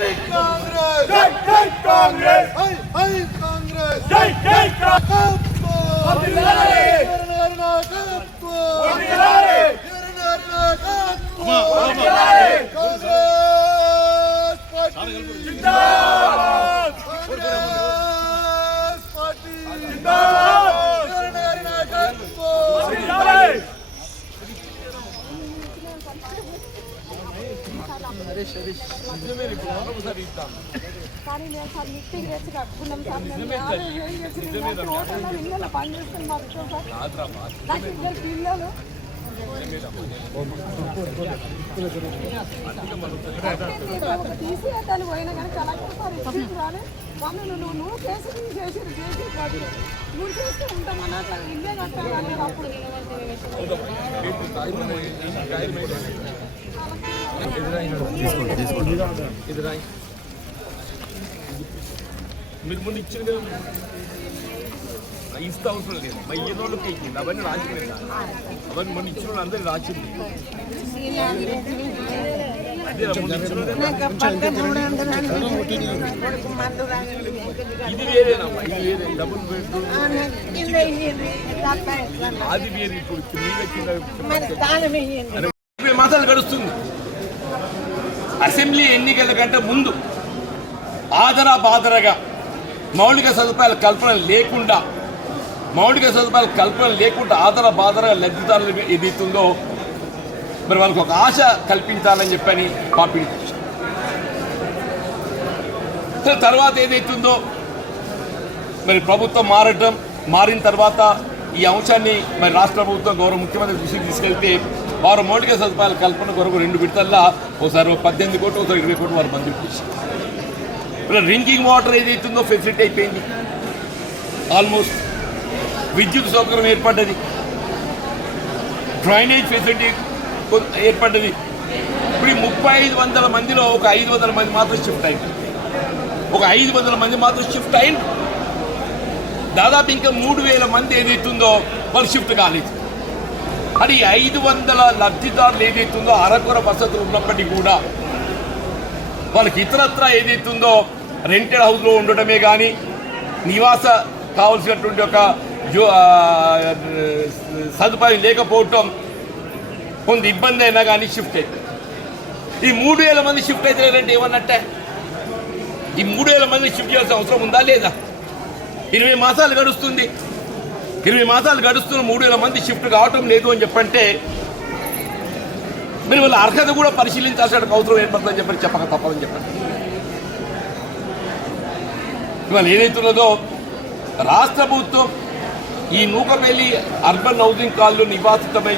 कांग्रेस जय जय कांग्रेस हाय कांग्रेस जय जय कांग्रेस కానీ నేను సార్ మీటింగ్ చేసి కట్టుకున్నాం సార్ నేను ఓటర్లో పనిచేస్తాను మాకు సార్ నాకు ఇద్దరు పిల్లలు తీసేద్దాన్ని పోయినా కానీ కలెక్టర్ సార్ ఎప్పుడు రాలే వాళ్ళు నువ్వు కేసు చేసి కాదు నువ్వు చేస్తే ఉంటామన్నా అట్లా ఇల్లే కట్టాలి అనేది అప్పుడు మీకు ముందు ఇచ్చింది కదా ఇస్తా అవసరం లేదు మా ఈరోళ్ళకి ఇచ్చింది అవన్నీ రాసింది అవన్నీ మొన్న ఇచ్చిన వాళ్ళు అందరూ రాసింది ఇది వేరేనమ్మా ఇది వేరే డబుల్ బెడ్రూమ్ అది వేరే ఇప్పుడు మాసాలు గడుస్తుంది అసెంబ్లీ ఎన్నికల కంటే ముందు ఆదరా బాదరగా మౌలిక సదుపాయాల కల్పన లేకుండా ఆదరా బాదరగా లబ్ధిదారులు ఏదైతుందో మరి వాళ్ళకి ఒక ఆశ కల్పించాలని చెప్పని పంపించారు. తర్వాత ఏదైతుందో మరి ప్రభుత్వం మారిన తర్వాత ఈ అంశాన్ని మరి రాష్ట్ర ప్రభుత్వం గౌరవ ముఖ్యమంత్రి దృష్టికి తీసుకెళ్తే వారు మౌలిక సదుపాయాల కల్పన కొరకు 2 విడతల్లో ఒకసారి 18 కోట్లు ఒకసారి 20 కోట్లు వారు మంజూరు చేశారు. ఇప్పుడు డ్రింకింగ్ వాటర్ ఏదైతుందో ఫెసిలిటీ అయిపోయింది, ఆల్మోస్ట్ విద్యుత్ సౌకర్యం ఏర్పడ్డది, డ్రైనేజ్ ఫెసిలిటీ ఏర్పడ్డది. ఇప్పుడు 3500 మందిలో ఒక 500 మంది మాత్రం షిఫ్ట్ అయింది. దాదాపు ఇంకా 3000 మంది ఏదైతుందో వాళ్ళు షిఫ్ట్ కాలేదు. అది 500 లబ్ధిదారులు ఏదైతుందో అరకొర వసతులు ఉన్నప్పటికీ కూడా వాళ్ళకి ఇతరత్ర ఏదైతుందో రెంటెడ్ హౌస్లో ఉండటమే కానీ నివాస కావాల్సినటువంటి ఒక సదుపాయం లేకపోవటం కొంత ఇబ్బంది అయినా కానీ షిఫ్ట్ అవుతుంది. ఈ 3000 మంది షిఫ్ట్ అవుతారంటే ఏమన్నట్టే? ఈ 3000 మంది షిఫ్ట్ చేయాల్సిన అవసరం ఉందా లేదా? 20 మాసాలు గడుస్తుంది. 3000 మంది షిఫ్ట్ కావటం లేదు అని చెప్పంటే మీరు వాళ్ళ అర్హత కూడా పరిశీలించాల్సిన అవసరం ఏర్పడుతుందని చెప్పక తప్పదని చెప్పండి. ఇవాళ ఏదైతున్నదో రాష్ట్ర ప్రభుత్వం ఈ నూకపల్లి అర్బన్ హౌసింగ్ కాలనీలో నివాసితమై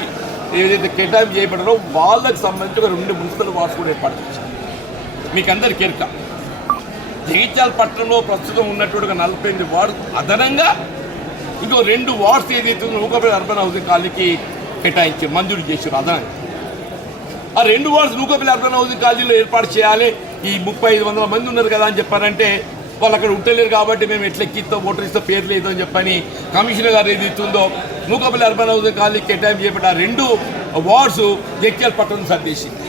ఏదైతే కేటాయింపు చేయబడారో వాళ్ళకి సంబంధించి 2 మున్సిపల్ వార్డ్స్ కూడా ఏర్పాటు చేశారు. మీకు అందరికీ ఎరుక జగిత్యాల పట్టణంలో ప్రస్తుతం ఉన్నటువంటి 48 వార్డు అదనంగా ఇంకో 2 వార్డ్స్ ఏదైతే నూకపల్లి అర్బన్ హౌసింగ్ కాలనీకి కేటాయించారు, మంజూరు చేశారు అదనంగా. ఆ 2 వార్డ్స్ నూకపల్లి అర్బన్ హౌసింగ్ కాలనీలో ఏర్పాటు చేయాలి. ఈ 3500 మంది ఉన్నారు కదా అని చెప్పారంటే వాళ్ళు అక్కడ ఉండలేరు కాబట్టి మేము ఎట్లా ఎక్కిస్తాం ఓటర్ ఇస్తాం పేరు లేదు అని చెప్పని కమిషనర్ గారు ఏదైతుందో నూకపల్లి అర్బన్ హౌసింగ్ కాలనీకి కేటాయింపు చేయబడ్డ ఆ 2 వార్డ్స్ జగిత్యాల పట్టణం సర్దేసింది.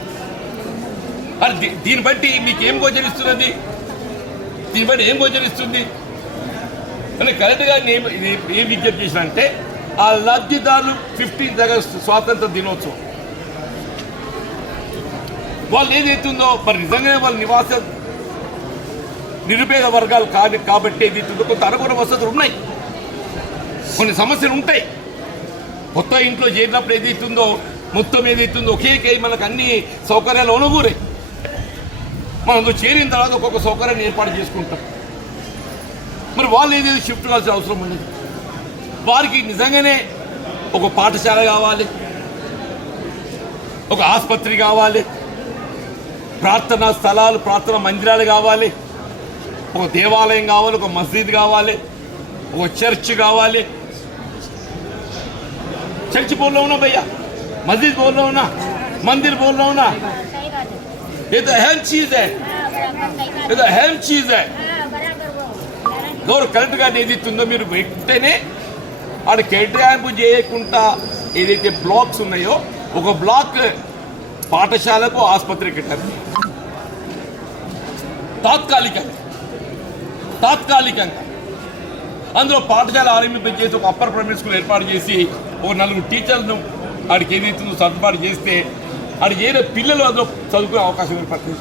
అది దీన్ని బట్టి మీకు ఏం గోచరిస్తున్నది? అంటే కరెక్ట్గా నేను ఏం విజ్ఞప్తి చేసిన అంటే ఆ లబ్ధిదారులు 15th ఆగస్టు స్వాతంత్ర దినోత్సవం వాళ్ళు ఏదైతుందో మరి నిజంగానే వాళ్ళ నివాస నిరుపేద వర్గాలు కాదు కాబట్టి ఏదైతుందో కొంత అరకొర వసతులు ఉన్నాయి, కొన్ని సమస్యలు ఉంటాయి. కొత్త ఇంట్లో చేరినప్పుడు ఏదైతుందో మొత్తం ఏదైతుందో ఒకే మనకు అన్ని సౌకర్యాలు అనుకూరే మనం చేరిన తర్వాత ఒక్కొక్క సౌకర్యాన్ని ఏర్పాటు చేసుకుంటాం. మరి వాళ్ళు ఏదైతే షిఫ్ట్ కావాల్సిన అవసరం ఉండదు. వారికి నిజంగానే ఒక పాఠశాల కావాలి, ఒక ఆసుపత్రి కావాలి, ప్రార్థనా స్థలాలు ప్రార్థనా మందిరాలు కావాలి, ఒక దేవాలయం కావాలి, ఒక మస్జిద్ కావాలి, ఒక చర్చ్ కావాలి. చర్చ్ बोल रहा हूँ ना भैया, मस्जिद बोल रहा हूँ ना, मंदिर बोल रहा हूँ ना, ये तो अहम चीज है, గౌరవ కరెక్ట్ గా ఏదైతుందో మీరు వెంటనే ఆడ కేటాయింపు చేయకుండా ఏదైతే బ్లాక్స్ ఉన్నాయో ఒక బ్లాక్ పాఠశాలకు ఆసుపత్రికి తాత్కాలికంగా అందులో పాఠశాల ఆరంభించేసి ఒక అప్పర్ ప్రైమరీ స్కూల్ ఏర్పాటు చేసి ఒక 4 టీచర్లను ఆడికి ఏదైతుందో సర్దుబాటు చేస్తే ఆడికి ఏదో పిల్లలు అందులో చదువుకునే అవకాశం ఏర్పడుతుంది.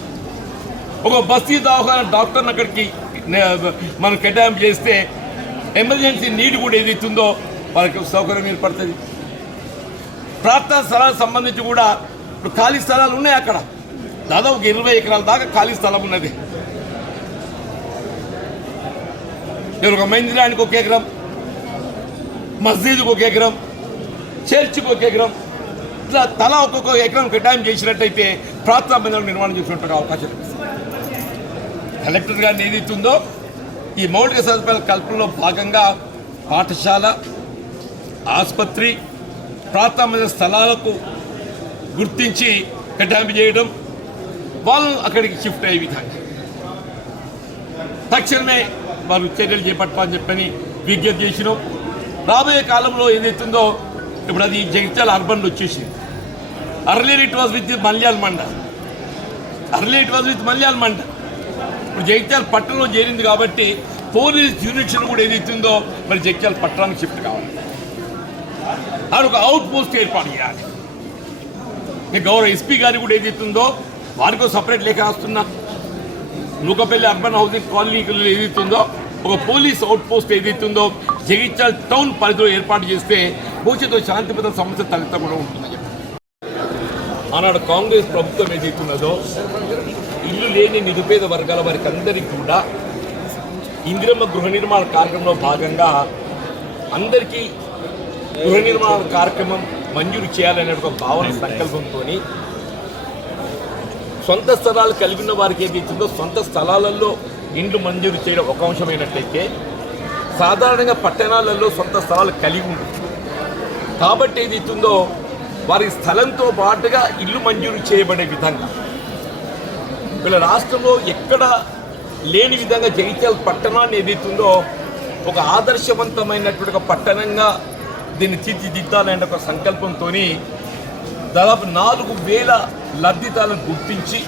ఒక బస్తీ దవాఖాన డాక్టర్ని అక్కడికి మనం కేటాయింపు చేస్తే ఎమర్జెన్సీ నీడ్ కూడా ఏదైతుందో వాళ్ళకి సౌకర్యం ఏర్పడుతుంది. ప్రార్థనా స్థలాలకు సంబంధించి కూడా ఇప్పుడు ఖాళీ స్థలాలు ఉన్నాయి. అక్కడ దాదాపు 20 ఎకరాల దాకా ఖాళీ స్థలం ఉన్నది. ఒక మందిరానికి 1 ఎకరం, మస్జిద్కి 1 ఎకరం, చర్చికి 1 ఎకరం, ఇట్లా తలా ఒక్కొక్క ఎకరం కేటాయింపు చేసినట్టయితే ప్రార్థనా మందిరం నిర్మాణం చేసినట్టుగా అవకాశం లభిస్తుంది. కలెక్టర్ గారిని ఏదైతుందో ఈ మౌలిక సదుపాయాల కల్పనలో భాగంగా పాఠశాల, ఆసుపత్రి, ప్రార్థనా మందిర స్థలాలకు గుర్తించి కేటాయింపు చేయడం, వాళ్ళు అక్కడికి షిఫ్ట్ అయ్యే విధంగా తక్షణమే వారు చర్యలు చేపట్టాలని చెప్పని విజ్ఞప్తి చేసినాం. రాబోయే కాలంలో ఏదైతుందో ఇప్పుడు అది జగిత్యాల అర్బన్లో వచ్చేసింది. Earlier it was with Malyal mandal, ఇప్పుడు జగిత్యాల పట్టణంలో చేరింది కాబట్టి పోలీస్ యూనిట్స్ కూడా ఏదైతుందో మరి జగిత్యాల పట్టణానికి షిఫ్ట్ కావాలి. అది ఒక అవుట్ పోస్ట్ ఏర్పాటు చేయాలి. గౌరవ ఎస్పీ గారికి కూడా ఏదైతుందో వారికి సపరేట్ లేఖ రాస్తున్నా. నూకపల్లి అర్బన్ హౌసింగ్ కాలనీలో ఏదైతుందో ఒక పోలీస్ అవుట్ పోస్ట్ ఏదైతుందో జగిత్యాల టౌన్ పరిధిలో ఏర్పాటు చేస్తే భవిష్యత్తు శాంతి భద్రత సమస్య తలెత్తకుండా ఉంటుందని చెప్పి ఆనాడు కాంగ్రెస్ ప్రభుత్వం ఏదైతున్నదో ఇల్లు లేని నిరుపేద వర్గాల వారికి అందరికీ కూడా ఇందిరమ్మ గృహ నిర్మాణ కార్యక్రమంలో భాగంగా అందరికీ గృహ నిర్మాణ కార్యక్రమం మంజూరు చేయాలనే ఒక భావన సంకల్పంతో సొంత స్థలాలు కలిగి ఉన్న వారికి ఏదైతుందో సొంత స్థలాలలో ఇండ్లు మంజూరు చేయడం ఒక అంశమైనట్లయితే సాధారణంగా పట్టణాలలో సొంత స్థలాలు కలిగి ఉంటుంది కాబట్టి ఏదైతుందో వారి స్థలంతో పాటుగా ఇల్లు మంజూరు చేయబడే విధంగా వీళ్ళ రాష్ట్రంలో ఎక్కడ లేని విధంగా జగిత్యాల పట్టణాన్ని ఏదైతుందో ఒక ఆదర్శవంతమైనటువంటి ఒక పట్టణంగా దీన్ని తీర్చిదిద్దాలనే ఒక సంకల్పంతో దాదాపు 4,000 లబ్ధిదారులను గుర్తించి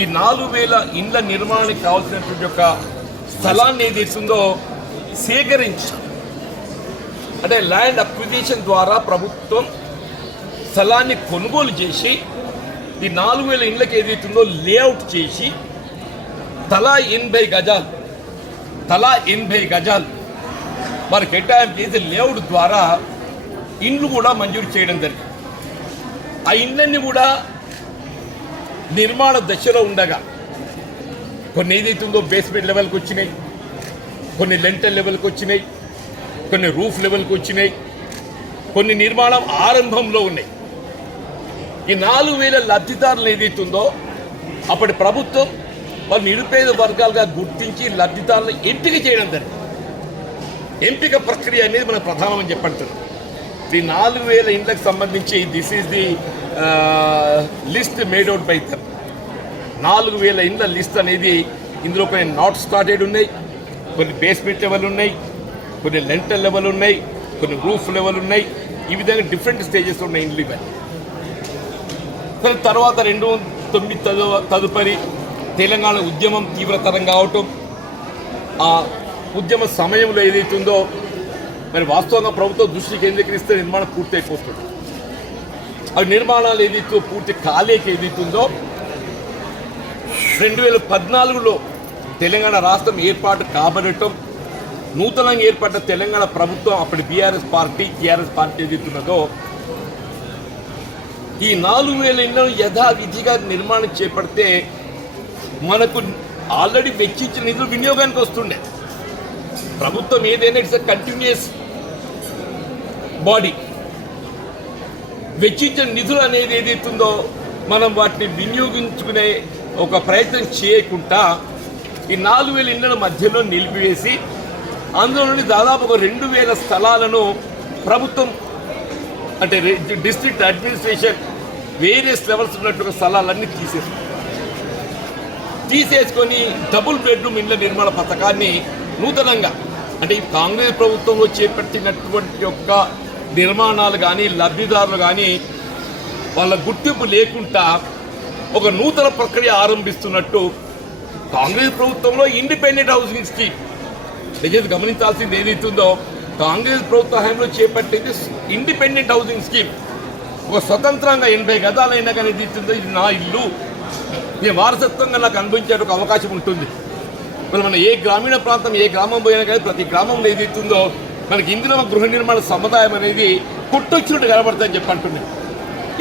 ఈ 4,000 ఇండ్ల నిర్మాణానికి కావాల్సినటువంటి ఒక స్థలాన్ని ఏదైతుందో సేకరించి అంటే ల్యాండ్ అక్విజిషన్ ద్వారా ప్రభుత్వం స్థలాన్ని కొనుగోలు చేసి ఈ 4,000 ఇండ్లకి ఏదైతుందో లేఅవుట్ చేసి తలా 80 గజాలు వారు కేటాయింపు చేసే లేఅవుట్ ద్వారా ఇండ్లు కూడా మంజూరు చేయడం జరిగింది. ఆ ఇండ్లన్నీ కూడా నిర్మాణ దశలో ఉండగా కొన్ని ఏదైతుందో బేస్మెంట్ లెవెల్కి వచ్చినాయి, కొన్ని లెంటల్ లెవెల్కి వచ్చినాయి, కొన్ని రూఫ్ లెవెల్కి వచ్చినాయి, కొన్ని నిర్మాణం ఆరంభంలో ఉన్నాయి. ఈ 4,000 లబ్ధిదారులు ఏదైతుందో అప్పటి ప్రభుత్వం వాళ్ళు నిరుపేద వర్గాలుగా గుర్తించి లబ్ధిదారులను ఎంపిక చేయడం జరిగింది. ఎంపిక ప్రక్రియ అనేది మనకు ప్రధానమని చెప్పంటారు. ఈ 4,000 ఇండ్లకు సంబంధించి this is the list made out by them. 4,000 ఇండ్ల లిస్ట్ అనేది ఇందులో కొన్ని నాట్ స్టార్టెడ్ ఉన్నాయి, కొన్ని బేస్మెంట్ లెవెల్ ఉన్నాయి, కొన్ని లెంటల్ లెవెల్ ఉన్నాయి, కొన్ని రూఫ్ లెవెల్ ఉన్నాయి. ఈ విధంగా డిఫరెంట్ స్టేజెస్ ఉన్నాయి ఇండ్లు ఇవన్నీ. తర్వాత 2009 తదుపరి తెలంగాణ ఉద్యమం తీవ్రతరం కావటం, ఆ ఉద్యమ సమయంలో ఏదైతుందో మరి వాస్తవంగా ప్రభుత్వం దృష్టి కేంద్రీకరిస్తే నిర్మాణం పూర్తి అయిపోతుంది. అవి నిర్మాణాలు ఏదైతే పూర్తి కాలేక ఏదైతుందో 2014లో తెలంగాణ రాష్ట్రం ఏర్పాటు కాబడటం, నూతనంగా ఏర్పడ్డ తెలంగాణ ప్రభుత్వం అప్పటి టీఆర్ఎస్ పార్టీ ఏదైతున్నదో ఈ 4,000 ఇళ్లను యథావిధిగా నిర్మాణం చేపడితే మనకు ఆల్రెడీ వెచ్చించిన నిధులు వినియోగానికి వస్తుండే. ప్రభుత్వం ఏదైనా ఇట్స్ అ కంటిన్యూస్ బాడీ. వెచ్చించిన నిధులు అనేది ఏదైతుందో మనం వాటిని వినియోగించుకునే ఒక ప్రయత్నం చేయకుండా ఈ 4,000 ఇళ్ల మధ్యలో నిలిపివేసి అందులో నుండి దాదాపు ఒక 2,000 స్థలాలను ప్రభుత్వం అంటే డిస్ట్రిక్ట్ అడ్మినిస్ట్రేషన్ వేరియస్ లెవెల్స్ ఉన్నటువంటి స్థలాలన్నీ తీసేసుకొని డబుల్ బెడ్రూమ్ ఇండ్ల నిర్మాణ పథకాన్ని నూతనంగా అంటే ఈ కాంగ్రెస్ ప్రభుత్వంలో చేపట్టినటువంటి యొక్క నిర్మాణాలు కానీ లబ్ధిదారులు కానీ వాళ్ళ గుర్తింపు లేకుండా ఒక నూతన ప్రక్రియ ఆరంభిస్తున్నట్టు కాంగ్రెస్ ప్రభుత్వంలో ఇండిపెండెంట్ హౌసింగ్ స్కీమ్ నిజంగా గమనించాల్సింది ఏదైతుందో కాంగ్రెస్ ప్రభుత్వ హయాంలో చేపట్టింది ఇండిపెండెంట్ హౌసింగ్ స్కీమ్. ఒక స్వతంత్రంగా 80 గదాలైనా కానీ ఏదైతుందో ఇది నా ఇల్లు, నేను వారసత్వంగా నాకు అనుభవించే ఒక అవకాశం ఉంటుంది. మరి మన ఏ గ్రామీణ ప్రాంతం ఏ గ్రామం పోయినా కానీ ప్రతి గ్రామంలో ఏదైతుందో మనకి ఇందులో గృహ నిర్మాణ సముదాయం అనేది కొట్టొచ్చినట్టు కనబడుతుందని చెప్పంటున్నాను.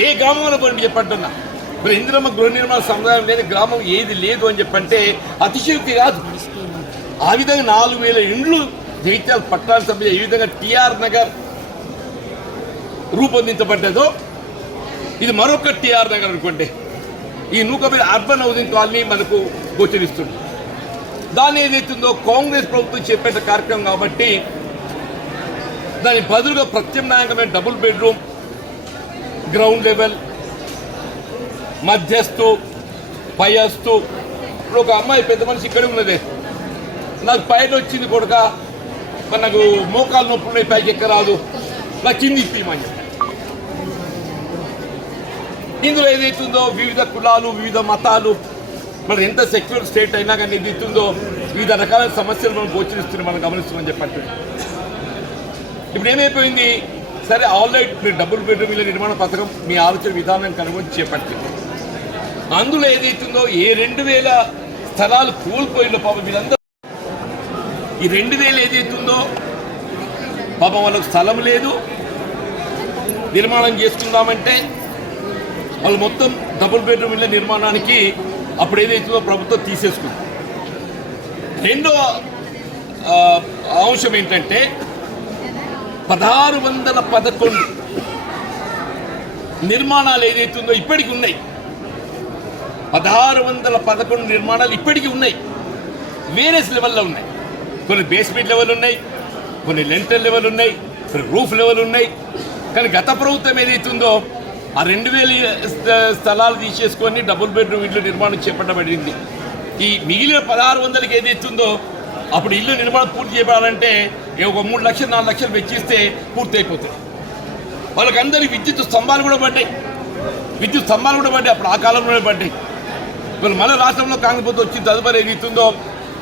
ఏ గ్రామంలో పోయినట్టు చెప్పంటున్నా. మరి ఇందులో గృహ నిర్మాణ సముదాయం లేని గ్రామం ఏది లేదు అని చెప్పంటే అతిశయోక్తి కాదు. ఆ విధంగా 4000 ఇండ్లు జగిత్యాల పట్టణ సభ్యులు ఏ విధంగా టిఆర్ నగర్ రూపొందించబడ్డదో ఇది మరొక టిఆర్ నగర్ అనుకోండి. ఈ నూకపల్లి అర్బన్ హౌసింగ్ కాలనీ మనకు గోచరిస్తుంది. దాన్ని ఏదైతుందో కాంగ్రెస్ ప్రభుత్వం చేపట్టే కార్యక్రమం కాబట్టి దాని బదులుగా ప్రత్యామ్నాయకమైన డబుల్ బెడ్రూమ్, గ్రౌండ్ లెవెల్, మధ్యస్థు, పైస్తు. ఇప్పుడు ఒక అమ్మాయి పెద్ద మనిషి ఇక్కడే ఉన్నదే, నాకు పైన వచ్చింది కొడుక, మరి నాకు మోకాలు నొప్పులు పైకి ఎక్కరాదు, నాకు కింది ఇప్పిమని. ఇందులో ఏదైతుందో వివిధ కులాలు, వివిధ మతాలు, మరి ఎంత సెక్యులర్ స్టేట్ అయినా కానీ ఏదైతుందో వివిధ రకాల సమస్యలు మనం గోచరిస్తున్నాం, మనం గమనిస్తున్నామని చెప్పట్టు. ఇప్పుడు ఏమైపోయింది, సరే ఆల్రైట్ మీరు డబుల్ బెడ్రూమ్ ఇళ్ళ నిర్మాణ పథకం మీ ఆలోచన విధానం కనుగొని చేపట్టింది. అందులో ఏదైతుందో ఏ 2000 స్థలాలు కోల్పోయిన పాపం వీళ్ళందరూ ఈ 2000 ఏదైతుందో పాపం వాళ్ళకు స్థలం లేదు, నిర్మాణం చేసుకుందామంటే వాళ్ళు మొత్తం డబుల్ బెడ్రూమ్ ఇళ్ళ నిర్మాణానికి అప్పుడు ఏదైతుందో ప్రభుత్వం తీసేసుకుంది. రెండో అంశం ఏంటంటే 1611 నిర్మాణాలు ఏదైతుందో ఇప్పటికి ఉన్నాయి. 1611 నిర్మాణాలు ఇప్పటికీ ఉన్నాయి. వేరియస్ లెవెల్లో ఉన్నాయి. కొన్ని బేస్మెంట్ లెవెల్ ఉన్నాయి, కొన్ని లెంటర్ లెవెల్ ఉన్నాయి, కొన్ని రూఫ్ లెవెల్ ఉన్నాయి. కానీ గత ప్రభుత్వం ఏదైతుందో ఆ 2000 స్థలాలు తీసేసుకొని డబుల్ బెడ్రూమ్ ఇల్లు నిర్మాణం చేపట్టబడింది. ఈ మిగిలిన 1600కి ఏదైతుందో అప్పుడు ఇల్లు నిర్మాణం పూర్తి చేయాలంటే ఒక 3 లక్షలు 4 లక్షలు వెచ్చిస్తే పూర్తి అయిపోతాయి. వాళ్ళకందరికీ విద్యుత్ స్తంభాలు కూడా పడ్డాయి. అప్పుడు ఆ కాలంలోనే పడ్డాయి. మరి మన రాష్ట్రంలో కాంగ్రెస్ ప్రభుత్వం వచ్చిన తదుపరి ఏదైతుందో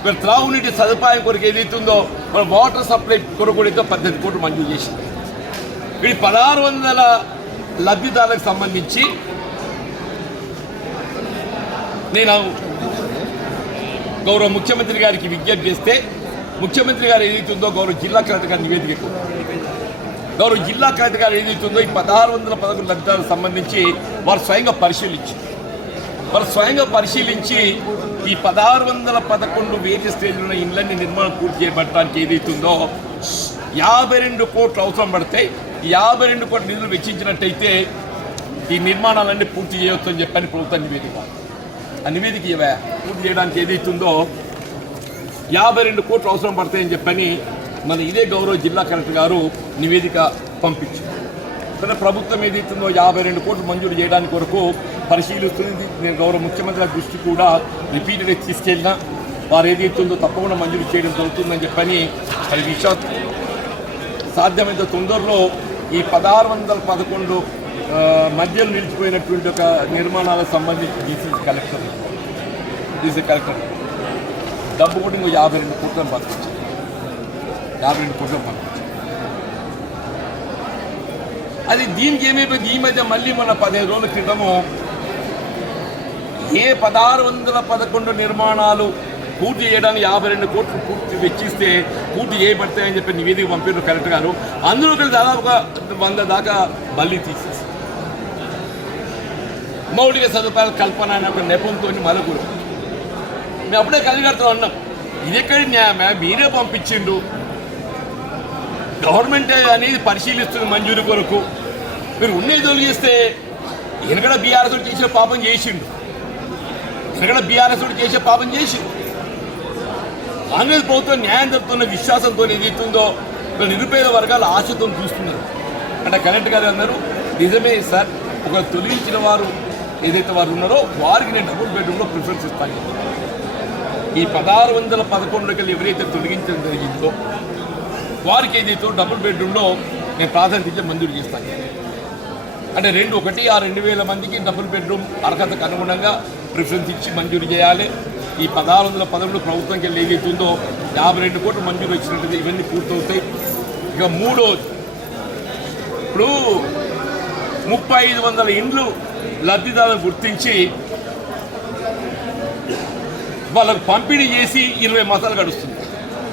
మరి త్రాగునీటి సదుపాయం కొరకు ఏదైతుందో మన వాటర్ సప్లై కొరకు కూడా 18 కోట్లు మంజూరు చేసింది. ఈ 1600 లబ్ధిదారులకు సంబంధించి నేను గౌరవ ముఖ్యమంత్రి గారికి విజ్ఞప్తి చేస్తే ముఖ్యమంత్రి గారు ఏదైతుందో గౌరవ జిల్లా కలెక్టర్ గారి నివేదిక, గౌరవ జిల్లా కలెక్టర్ గారు ఏదైతుందో ఈ 1611 లబ్ధిదారులకు సంబంధించి వారు స్వయంగా పరిశీలించి ఈ 1611 వేరే స్టేజ్లో ఉన్న ఇళ్ళని నిర్మాణం పూర్తి చేయబడటానికి ఏదైతుందో 52 కోట్లు అవసరం పడతాయి. 52 కోట్ల నిధులు వెచ్చించినట్టయితే ఈ నిర్మాణాలన్నీ పూర్తి చేయవచ్చు అని చెప్పని ప్రభుత్వం నివేదిక పూర్తి చేయడానికి ఏదైతుందో 52 కోట్లు అవసరం పడతాయని చెప్పని మన ఇదే గౌరవ జిల్లా కలెక్టర్ గారు నివేదిక పంపించారు. కానీ ప్రభుత్వం ఏదైతుందో 52 కోట్లు మంజూరు చేయడానికి కొరకు పరిశీలిస్తుంది. నేను గౌరవ ముఖ్యమంత్రి గారి దృష్టి కూడా రిపీటెడ్గా తీసుకెళ్ళినా వారు ఏదైతుందో తప్పకుండా మంజూరు చేయడం జరుగుతుందని చెప్పని అది విశ్వాసం సాధ్యమైనంత తొందరలో ఈ 1611 మధ్యలో నిలిచిపోయినటువంటి ఒక నిర్మాణాలకు సంబంధించి డీసీ కలెక్టర్ డబ్బు కూడా ఇంకో 52 కోట్లను పంపించారు. 52 కోట్లను పంపించారు. అది దీనికి ఏమైపోయింది, ఈ మధ్య మళ్ళీ మన 15 రోజుల క్రితము ఏ 1611 నిర్మాణాలు పూర్తి చేయడానికి 52 కోట్లు పూర్తి వెచ్చిస్తే పూర్తి చేయబడతాయని చెప్పి నివేదిక పంపారు కలెక్టర్ గారు. అందులో దాదాపుగా 100 దాకా మళ్ళీ తీసేసి మౌలిక సదుపాయాల కల్పన అనే ఒక నెపంతో మలగురు మేము అప్పుడే కలిగడుతూ ఉన్నాం. ఇది ఎక్కడి న్యాయమే, మీరే పంపించిండు, గవర్నమెంట్ అనేది పరిశీలిస్తుంది మంజూరు కొరకు. మీరు ఉన్నది తొలగిస్తే ఎనగడ బీఆర్ఎస్ చేసే పాపం చేసిండు. కాంగ్రెస్ ప్రభుత్వం న్యాయం జరుగుతున్న విశ్వాసంతో ఏదైతుందో నిరుపేద వర్గాల ఆశతో చూస్తున్నారు. అంటే కలెక్టర్ గారు అన్నారు, నిజమే సార్, ఒక తొలగించిన వారు ఏదైతే వారు ఉన్నారో వారికి నేను డబుల్ బెడ్రూమ్లో ప్రిఫరెన్స్ ఇస్తాను. ఈ 1611 ఎవరైతే తొలగించడం జరిగిందో వారికి ఏదైతే డబుల్ బెడ్రూమ్లో నేను ప్రాధాన్యత ఇచ్చే మంజూరు చేస్తాను. అంటే 2000 మందికి డబుల్ బెడ్రూమ్ అర్హతకు అనుగుణంగా ప్రిఫరెన్స్ ఇచ్చి మంజూరు చేయాలి. ఈ 1611 ప్రభుత్వంకి వెళ్ళి ఏదైతుందో 52 కోట్లు మంజూరు వచ్చినట్టు ఇవన్నీ పూర్తవుతాయి. ఇక మూడోది, ఇప్పుడు 3500 ఇండ్లు లబ్ధిదారులను గుర్తించి వాళ్ళకు పంపిణీ చేసి 20 మాసాలు గడుస్తుంది.